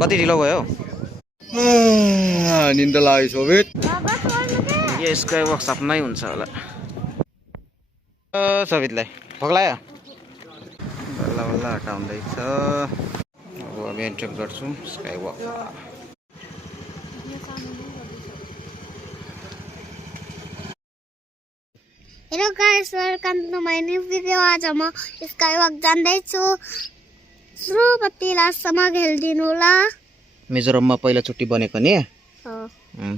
कति ढिलो भयो निन्दा लाग्यो सोभित यो स्काई वक सपनै हुन्छ होला सोभितलाई भोक लाग्यो बल्ल बल्ल हटाउँदैछ अब हामी एन्टर गर्छौँ sky walk hello guys welcome to my new video आज म स्काई वक जाँदैछु सुरुपति लास्टसम्म खेल्दिनु होला मिजोरममा पहिलोचोटि बनेको नि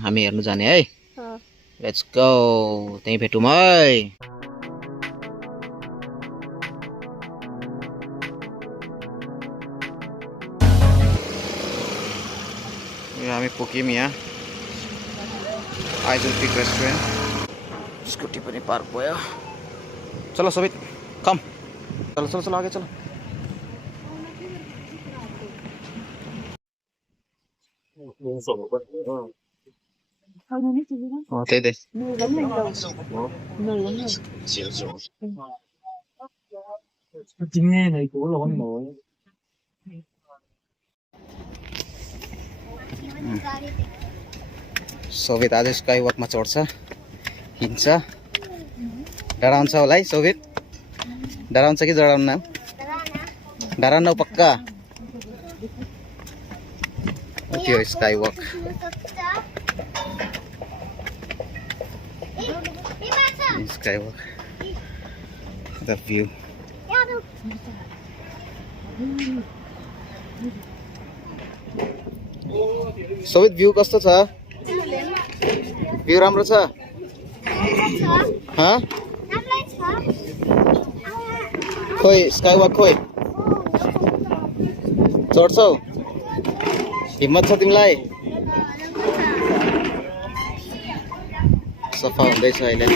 हामी हेर्नु जाने है लेट्स गो त्यही भेटौँ है हामी पुग्यौँ यहाँ आइजल पिक रेस्टुरेन्ट स्कुटी पनि पार्क भयो चलो सबै कम चलो चलो चलो आगे चलो त्यही दे सोभित आज स्काई वकमा चढ्छ हिँड्छ डराउँछ होला है सोभित डराउँछ कि डराउन्न डराउनु पक्का त्यो स्काई वक स्काई वक द भ्यू सोभित भ्यू कस्तो छ भ्यू राम्रो छ खोइ स्काई वक खोइ चढ्छौ हिम्मत छ तिमीलाई सफा हुँदैछ अहिले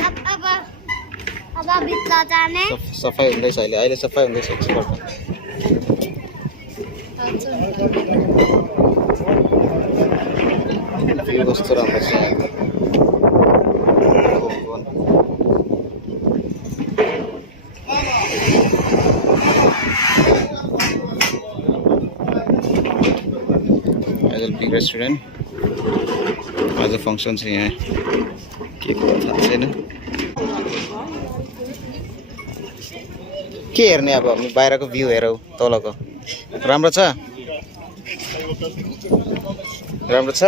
सफाइ हुँदैछ अहिले सफाइ हुँदैछ एकछिनबाट भ्यू कस्तो राम्रो छ बिग रेस्टुरेन्ट आज फङ्सन छ यहाँ के को थाहा छैन के हेर्ने अब हामी बाहिरको भ्यू हेरौँ तलको राम्रो छ राम्रो छ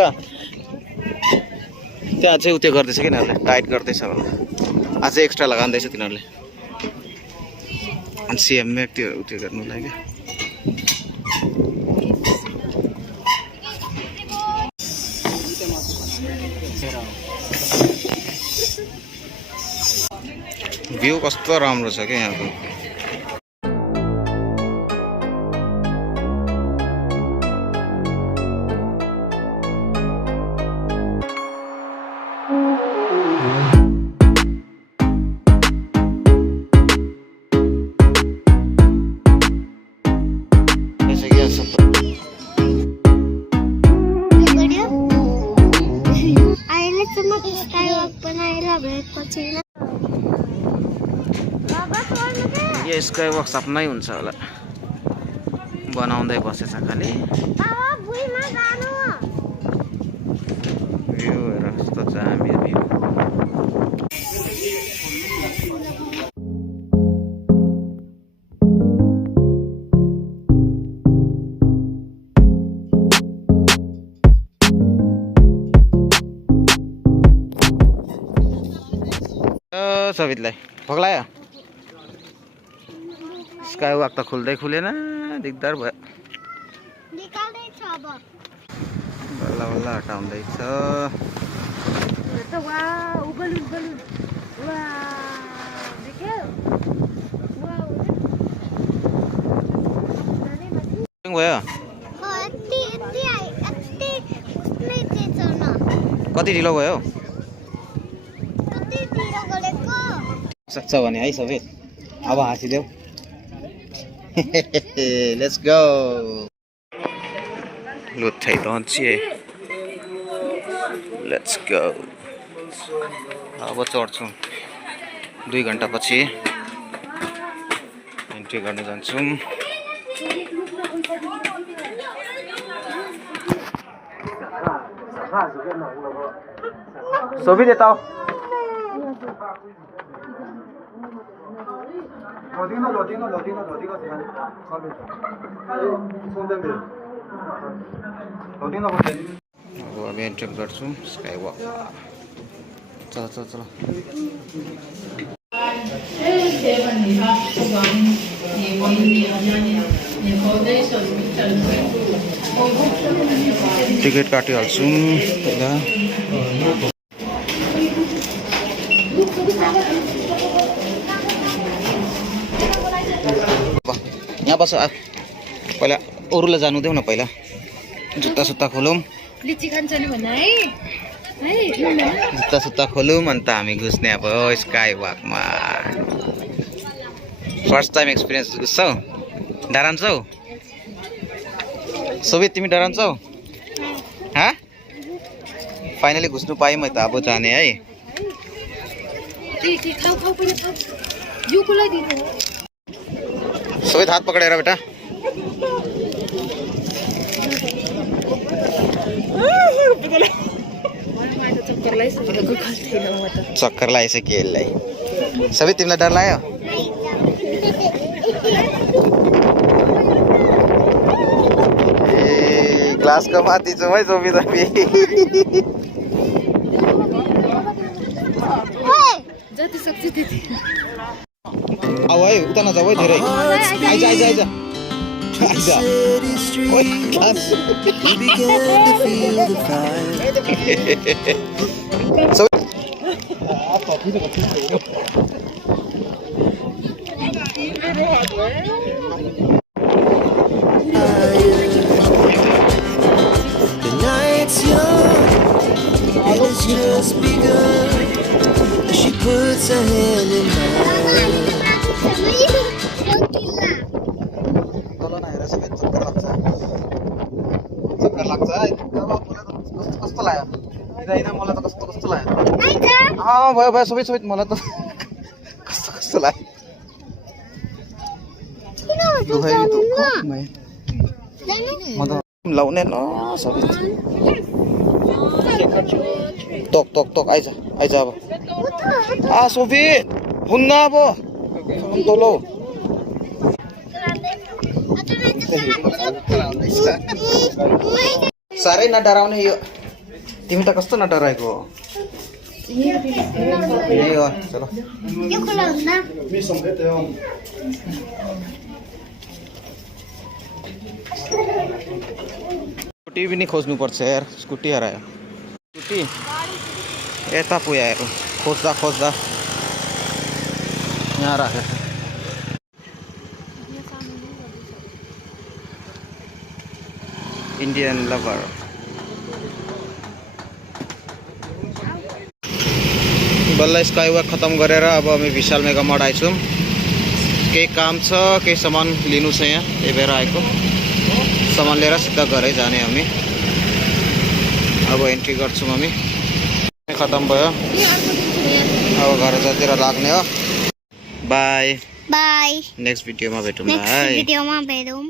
त्यहाँ चाहिँ उत्यो गर्दैछ कि यिनीहरूले टाइट गर्दैछ होला आज एक्स्ट्रा लगाउँदैछ तिनीहरूले अनि सिएममा त्यो उत्यो गर्नुलाई क्या भ्यू कस्तो राम्रो छ क्या यहाँको यो स्काई वक सपनै हुन्छ होला बनाउँदै बसेछ खालि भ्यू हेर कस्तो छ हामी भ्यू सोभितलाई भोक लाग्यो स्काई वक त खुल्दै खुलेन दिगदार भयो बल्ल बल्ल हटाउँदैछ भयो कति ढिलो भयो सक्छ भने है सोभित अब हाँसिदेऊ लेट्स गो लुथै लन्चे लेट्स गो अब चढ्छौँ 2 घण्टा पछि एन्ट्री गर्न जान्छौँ सोफी देता हो अब हामी एन्टर गर्छौँ स्काई वकमा चलो चलो चलो टिकट काटिहाल्छौँ पहिला यहाँ बस पहिला अरूलाई जानु देऊ न पहिला जुत्ता सुत्ता खोलौँ लिची खान्छ नि भन है जुत्ता सुत्ता खोलौँ अन्त हामी घुस्ने अब स्काई वकमा फर्स्ट टाइम एक्सपिरियन्स घुस्छौ डरान्छौ सोभी तिमी डरान्छौ हाँ फाइनली घुस्नु पाएँ म त अब जाने है सोही हात पक्रेर बेटा चक्कर लगाइसक्यो यसलाई सबै तिमीलाई डर लाग्यो ए क्लासको माथि छौँ है सोभी तपाईँ जति सक्छ त्यति अब है उता नजाऊ है धेरै आइज आइज आइज आइज ओइ class The night's young and it's just begun. She puts her hand in mine. तल नहेर सबै चक्कर लाग्छ चक्कर लाग्छ है कस्तो कस्तो लाग्यो होइन मलाई त कस्तो कस्तो लाग्यो भयो भयो सबै सबै मलाई त कस्तो कस्तो लाग्यो म त लाउने न सबै तोक तोक तोक आइज आइज अब सोफी हुन्न अब तलो साह्रै नडराउने यो तिमी त कस्तो नडराएको यही हो चलो यो खुला हुन्न स्कुटी पनि खोज्नुपर्छ यार स्कुटी हरायो स्कुटी यता पुग्यो यार खोज्दा खोज्दा यहाँ राखेको इन्डियन लभर बल्ल स्काई वक खत्म गरेर अब हामी विशाल मेगा मर्ट आइछौँ केही काम छ केही सामान लिनु छ यहाँ त्यही भएर आएको सामान लिएर सिधा घरै जाने हामी अब एन्ट्री गर्छौँ हामी खत्म भयो अब घर जातिर लाग्ने हो बाई बाई नेक्स्ट भिडियोमा भेटौँ नेक्स्ट भिडियोमा भेटौँ